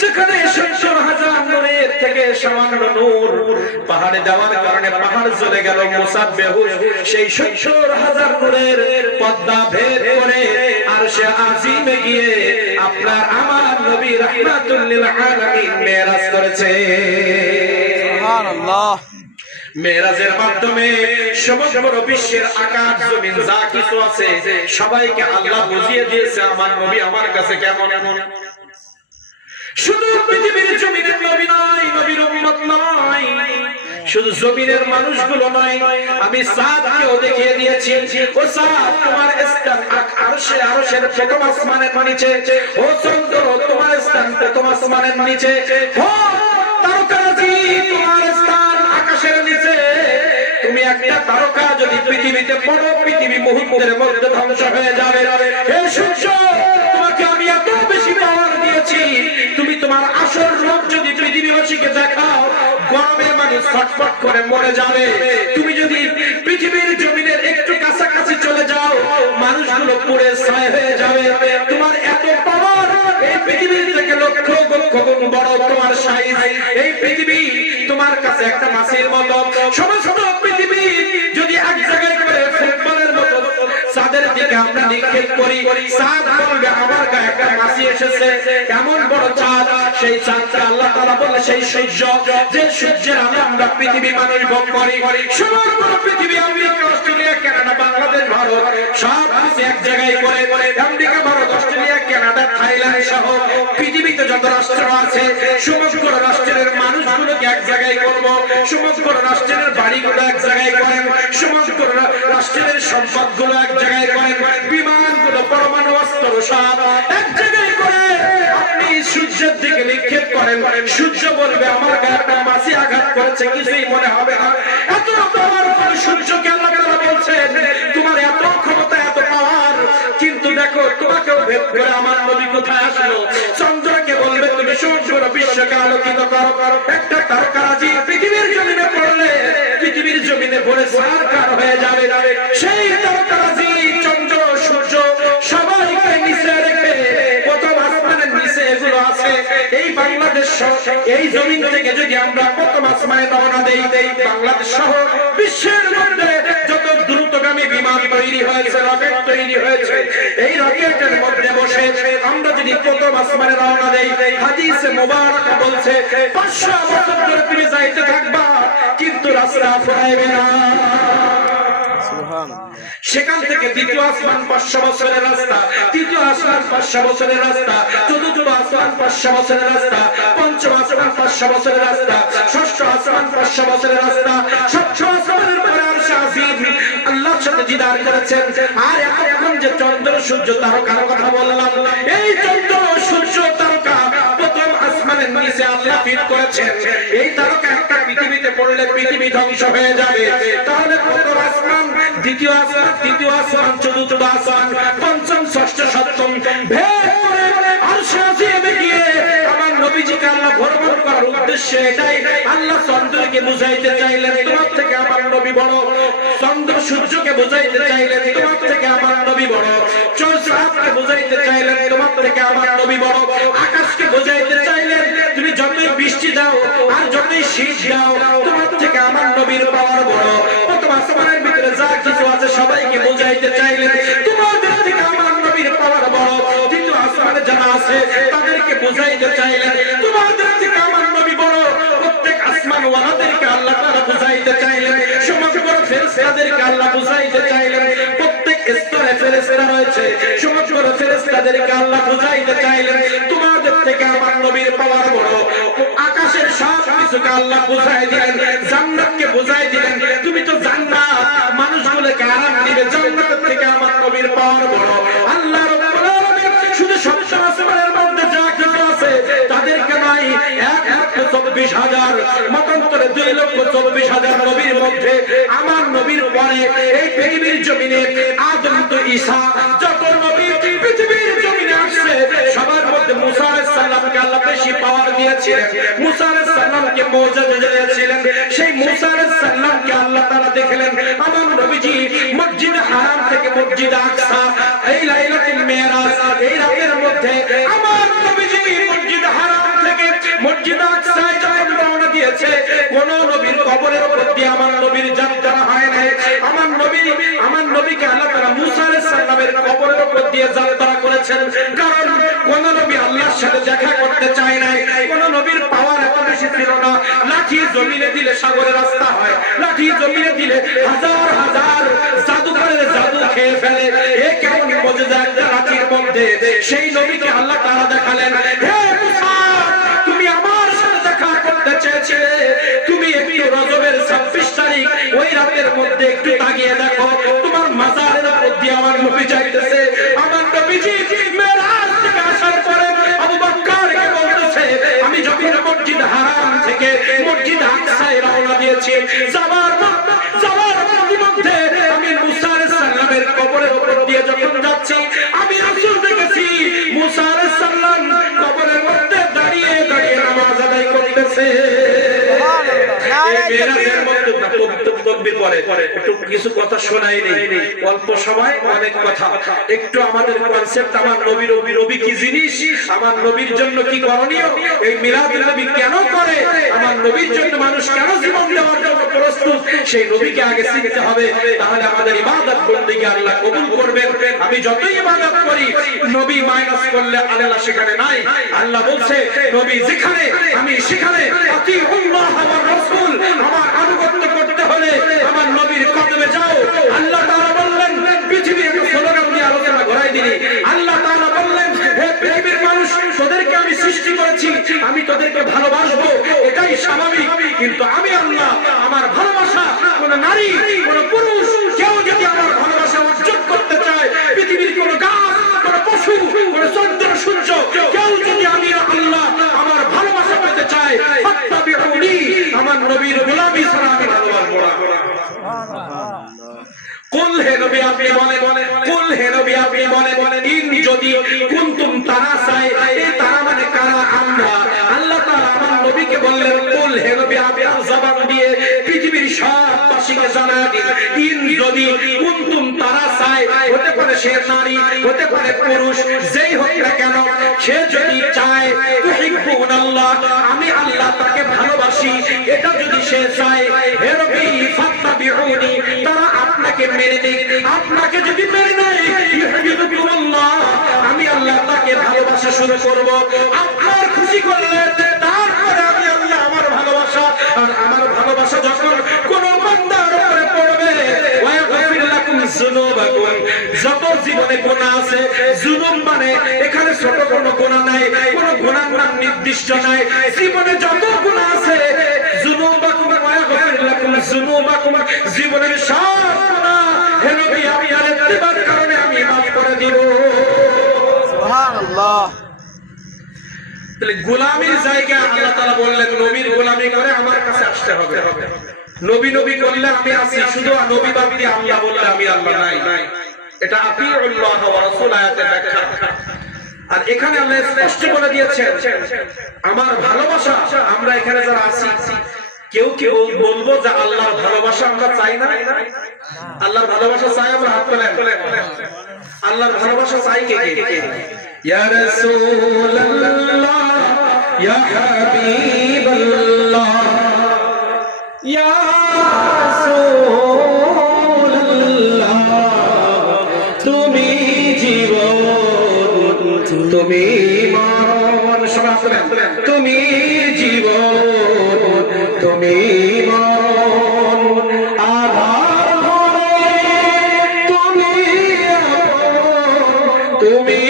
যেখানে 70,000 নূরের থেকে সামান্য নূর পাহাড়ে দেওয়ার কারণে পাহাড় জ্বলে গেল, মুসা বেহুশ। সেই 70,000 নূরের পর্দা ভেদ করে আরশে আজিমে গিয়ে আপনার আমার নবী রাহমাতুল লিল আলামিন মেরাজ করেছে। সুবহানাল্লাহ। মেরাজের মাধ্যমে সমগ্র বিশ্বের আকাশ জমিন যা কিছু আছে সবাইকে আল্লাহ বুঝিয়ে দিয়েছে আমার নবী আমার কাছে কেমন। শুধু পৃথিবীর জমিনের নবী নয়, নবীর উম্মত নয়, শুধু জমিনের মানুষগুলো নয়, আমি সাদকেও দেখিয়ে দিয়েছি। ও সাদ, তোমার স্থান আরশের প্রথম আসমানের নিচে। ও চন্দ্র, তোমার স্থান প্রথম আসমানের নিচে। ও তারকারাজি, তোমার স্থান আকাশের নিচে। তুমি একটা তারকা যদি পৃথিবীতে পড়ো, পৃথিবী মুহূর্তের মধ্যে ধ্বংস হয়ে যাবে। হে সূর্য, তোমাকে আমি এত বেশি পাওয়ার দিয়েছি, তুমি তোমার আসল রূপ যদি পৃথিবীবাসীকে দেখাও, গরমে মানুষ ছটফট করে মরে যাবে। তুমি যদি পৃথিবীর জমিনের একটু কাছাকাছি চলে যাও, মানুষগুলো পুড়ে ছাই হয়ে যাবে। তোমার এত পাওয়ার, এই পৃথিবীর থেকে লক্ষ লক্ষ গুণ বড় তোমার সাইজ। এই পৃথিবী তোমার কাছে একটা মাছের মতো। সমস্ত পৃথিবী যদি এক জায়গায় করে ফুটবলের মতো চাঁদের দিকে আমরা নিক্ষেপ করি, চাঁদ বলবে আমার গায়ে একটা মাছি এসেছে। এমন বড় চাঁদ, সেই চাঁদকে আল্লাহ তাআলা বলে সেই সূর্য, যে সূর্যের আলো আমরা পৃথিবী মানুষ ভোগ করি। সমগ্র পৃথিবী, America, Australia, Canada, Bangladesh, Bharat সব কিছু এক জায়গায় করে America, Bharat, Australia, Canada, Thailand সহ পৃথিবীতে যত রাষ্ট্র আছে সমগ্র রাষ্ট্রের মানুষগুলোকে এক জায়গায় করব। সমগ্র রাষ্ট্রের বাড়িগুলো এক জায়গায় করেন, সমগ্র রাষ্ট্রের সম্পদগুলো এক জায়গায় করেন, বিমানগুলো, পরমাণু অস্ত্র সব এক জায়গায় করে আপনি সূর্যের দিকে নিক্ষেপ করেন। সূর্য বলবে আমার গায়ে একটা মাছি আঘাত করেছে, কিছুই মনে হবে না। এত পাওয়ারফুল সূর্যকে আল্লাহ তাআলা বলছেন তোমার এত ক্ষমতা, এত পাওয়ার, কিন্তু দেখো তোমাকেও ভেদ করে আমার নবী কোথায় আসলো। চন্দ্রকে বলবে তুমি সমগ্র বিশ্বকে আলোকিত করো। একটা তারকারাজি পৃথিবীর জমিনে পড়লে পৃথিবীর জমিনে পড়ে সারকার হয়ে যাবে। সেই তারকারাজি চন্দ্র, সূর্য সবাইকে নিচে রেখে প্রথম আসমানের নিচে এগুলো আছে। এই বাংলাদেশ এই জমিন থেকে যদি আমরা প্রথম আসমানে রওনা দেই, বাংলাদেশ সহ বিশ্বের মধ্যে যত দ্রুতগামী বিমান তৈরি হয়েছে, রকেট তৈরি হয়েছে, এই রকেটের মধ্যে বসে আমরা যদি প্রথম আসমানে রওনা দেই, হাদিসে মুবারক বলছে 500 বছর ধরে তুমি যাইতে থাকবা কিন্তু রাস্তা ফুরাইবে না। সেখান থেকে দ্বিতীয় আসমান 500 বছরের রাস্তা, তৃতীয় আসমান 500 বছরের রাস্তা, চতুর্থ আসমান 500 বছরের রাস্তা, পঞ্চম আসমান 500 বছরের রাস্তা, ষষ্ঠ আসমান 500 বছরের রাস্তা, সপ্তম আসমানের পরে আরশে আজিম আল্লাহর সাথে দিদার করেছেন। আর এখন যে চন্দ্র, সূর্য, তারকার কথা বললাম, এই চন্দ্র, সূর্য, তারকা প্রথম আসমানের নিচে আল্লাহ ফিট করেছেন। এই তারকা একটা পৃথিবীতে পড়লে পৃথিবী ধ্বংস হয়ে যাবে। তাহলে প্রথম আসমান, দ্বিতীয় আসমান, তৃতীয় আসমান, চতুর্থ আসমান, পঞ্চম, ষষ্ঠ, সপ্তম ভেদ করে আরশে আজিমে গিয়ে আমার নবীজিকে আল্লাহ ভ্রমণ করার উদ্দেশ্য এটাই। আল্লাহ চন্দ্রকে বুঝাইতে চাইলেন তোমার থেকে আমার নবী বড়, চন্দ্র সূর্যকে বুঝাইতে চাইলেন তোমার থেকে আমার নবী বড়, চাঁদকে বুঝাইতে চাইলেন তোমার থেকে আমার নবী বড়, আকাশকে বুঝাইতে চাইলেন তুমি যতই বৃষ্টি দাও আর যতই শীত দাও তোমার থেকে আমার নবীর পাওয়ার বড়। প্রথম আসমানের ভিতরে যা কিছু আছে সবাইকে বুঝাইতে চাইলেন তোমাদের থেকে আমার নবীর পাওয়ার বড়। দ্বিতীয় আসমানে যারা আছে তাদেরকে বুঝাইতে চাইলেন তোমাদের থেকে আমার নবী বড়। প্রত্যেক আসমান ওয়ালাদেরকে আল্লাহ তাআলা বুঝাইতে চাইলেন, সমগ্র ফেরেশতাদেরকে আল্লাহ বুঝাইতে চাইলেন। প্রত্যেক স্তরে ফেরেশতা রয়েছে, সমগ্র ফেরেশতাদেরকে আল্লাহ বুঝাইতে চাইলেন তোমাদের থেকে আমার নবীর পাওয়ার বড়। আকাশের সব কিছুকে আল্লাহ বুঝাই দিলেন, জান্নাতকে বুঝাই দিলেন তুমি তো জান্নাত, মানুষগুলোকে আরাম দিবে, জান্নাতের থেকে আমার নবীর পাওয়ার বড়। আল্লাহ রাব্বুল আলামিন শুধু সপ্তম আসমানের মধ্যে যা কিছু আছে তাদেরকে নয়, 1,24,000 মতান্তরে 2,24,000 নবীর মধ্যে আমার নবীর পরে এই পৃথিবীর জমিনে আদম তো ঈসা যত নবী পৃথিবীর জমিনে আসছে সবার মধ্যে মুসা আলাইহিস সালামকে আল্লাহ বেশি পাওয়ার দিয়েছিলেন। মুসা আলাইহিস সালামকে মুজিজা দিয়েছিলেন। সেই মুসা আলাইহিস সালামকে আল্লাহ তাআলা দেখলেন আমার নবীজি মসজিদে হারাম থেকে মসজিদে আকসা, এই লাইলাতুল মেরাজ, এই রাতের মধ্যে আমার নবীজি মসজিদে হারাম উপর দিয়ে যাত্রা করেছেন, কারণ কোন নবী আল্লাহর সাথে দেখা করতে চায় নাই, কোন নবীর পাওয়ার এত বেশি ছিল না। লাঠি জমিনে দিলে সাগরে রাস্তা হয়, লাঠি জমিনে দিলে হাজার হাজার জাদুকরের জাদু খেয়ে ফেলে। এ কেমন মুজিজা একটা লাঠির মধ্যে! সেই নবীকে আল্লাহ তাআলা দেখালেন, হে মুসা, তুমি আমার সাথে দেখা করতে চেয়েছিলে, তুমি একটু রজবের 26 তারিখ ওই রাতের মধ্যে একটু তাকিয়ে দেখো, তোমার মাজারের উপর দিয়ে আমার নবী যাইতেছে। আমার নবীজি মেরাজ থেকে আসার পরে আবু বকরকে বলতেছে, আমি যখন মসজিদ হারাম থেকে মসজিদ আকসায় রওনা দিয়েছি, যাওয়ার মধ্যে আমি মুসা আলাইহিস সালামের কবরের উপর দিয়ে যখন যাচ্ছি, আমি রাসূল দেখেছি মুসা আলাইহিস সালাম কবরের মধ্যে দাঁড়িয়ে দাঁড়িয়ে নামাজ আদায় করতেছে। কিছু কথা শোনাই নেই, অল্প সময় অনেক কথা। একটু আমাদের কনসেপ্ট, আমার নবী নবী কি জিনিস, আমার নবীর জন্য কি করণীয়, এই মিলাদুন নবী কেন করে, আমার নবীর জন্য মানুষ কেন জীবন দেওয়ার জন্য প্রস্তুত, সেই নবীকে আগে চিনতে হবে। তাহলে আমাদের ইবাদত বন্দেগী আল্লাহ কবুল করবেন। আমি যতই ইবাদত করি, নবী মাইনাস করলে আল্লাহ সেখানে নাই। আল্লাহ বলছে, নবী যেখানে আমি সেখানে। আতিউল্লাহ ওয়া রাসূল, আমার আনুগত্য করতে হলে আমার নবীর কদমে যাও। আল্লাহ তাআলা বললেন, পৃথিবীর একটা স্লোগান দিয়ে আলোচনা ঘোরাই দিই। আল্লাহ তাআলা বললেন, হে পৃথিবীর মানুষ, তোদেরকে আমি সৃষ্টি করেছি, আমি তোদেরকে ভালোবাসবো, এটাই স্বাভাবিক। কিন্তু আমি আল্লাহ, আমার ভালোবাসা কোন নারী, কোন পুরুষ, কেউ যদি আমার ভালোবাসা অর্জন করতে চায়, পৃথিবীর কোন গাছ, কোন পশু, কোন চন্দ্র সূর্য, কেউ যদি আমি আল্লাহ আমার ভালোবাসা পেতে চায়, ফাত্তাবিউনি, আমার নবীর গোলামি ছাড়া আমি ভালোবাসবো না। কুল হে নবী আপনি বলেন, কুল হে নবী আপনি বলেন, ইন যদি কুনতুম তারাসাই, এই তারা মানে কারা? আমরা। আল্লাহ তাআলা আমার নবীকে বললেন, কুল হে নবী আপনি জবান দিয়ে পৃথিবীর সব বাসীকে জানায় দিন, ইন যদি কুনতুম তারাসাই, হতে পারে সে নারী, হতে পারে পুরুষ, যেই হোক না কেন, সে যদি চায় তুহিব্বুনাল্লাহ, আমি আল্লাহ তাকে ভালোবাসি, এটা যদি সে চায়, হে নবী ফাত্তাবিউনি, তারা আপনাকে মেনে নিক। আপনাকে যদি মেনে নেয়, ইউহিব্বুকুমুল্লাহ, আমি আল্লাহ তাকে ভালোবাসা শুরু করব। আপনার খুশি করলে তারপরে আমি আল্লাহ আমার ভালোবাসা, আর আমার ভালোবাসা যখন কোন বান্দার উপরে পড়বে, ওয়াগফির লাকুম যুনুবাকুম, যত জীবনে গুনাহ আছে, যুনুব মানে এখানে ছোট কোনো গুনাহ নাই, কোনো গুনাহর নাম নির্দিষ্ট নাই, জীবনে যত গুনাহ আছে, যুনুবাকুম ওয়াগফির লাকুম যুনুবাকুম, জীবনের সব গুনাহ হে নবী আমি আর ইত্তিবার কারণে আমি maaf করে দিব। সুবহানাল্লাহ। তাহলে গোলামির জায়গা আল্লাহ তাআলা বললেন, নবীর গোলামি করে আমার কাছে আসতে হবে। নবী নবী করলে আমি আছি, শুধু নবী বাদ দিয়ে আল্লাহ বললে আমি আল্লাহ নাই। এটা আতিউল্লাহ ওয়া রাসূল আয়াতের ব্যাখ্যা। আর এখানে আল্লাহ স্পষ্ট করে দিয়েছেন, আমার ভালোবাসা, আমরা এখানে যারা আছি, কেউ কি বলবো যে আল্লাহর ভালোবাসা আমরা চাই না? আল্লাহর ভালোবাসা চাই আমরা? হাত তোলেন। আল্লাহর ভালোবাসা চাই কে কে? ইয়া রাসূলুল্লাহ, ইয়া হাবিবাল্লাহ, ইয়া রাসূলুল্লাহ, তুমি জীবন, তুমি মরণ, সবাই বলেন, তুমি জীবন, তুমি মরণ, আধার ঘরে তুমি আপন, তুমি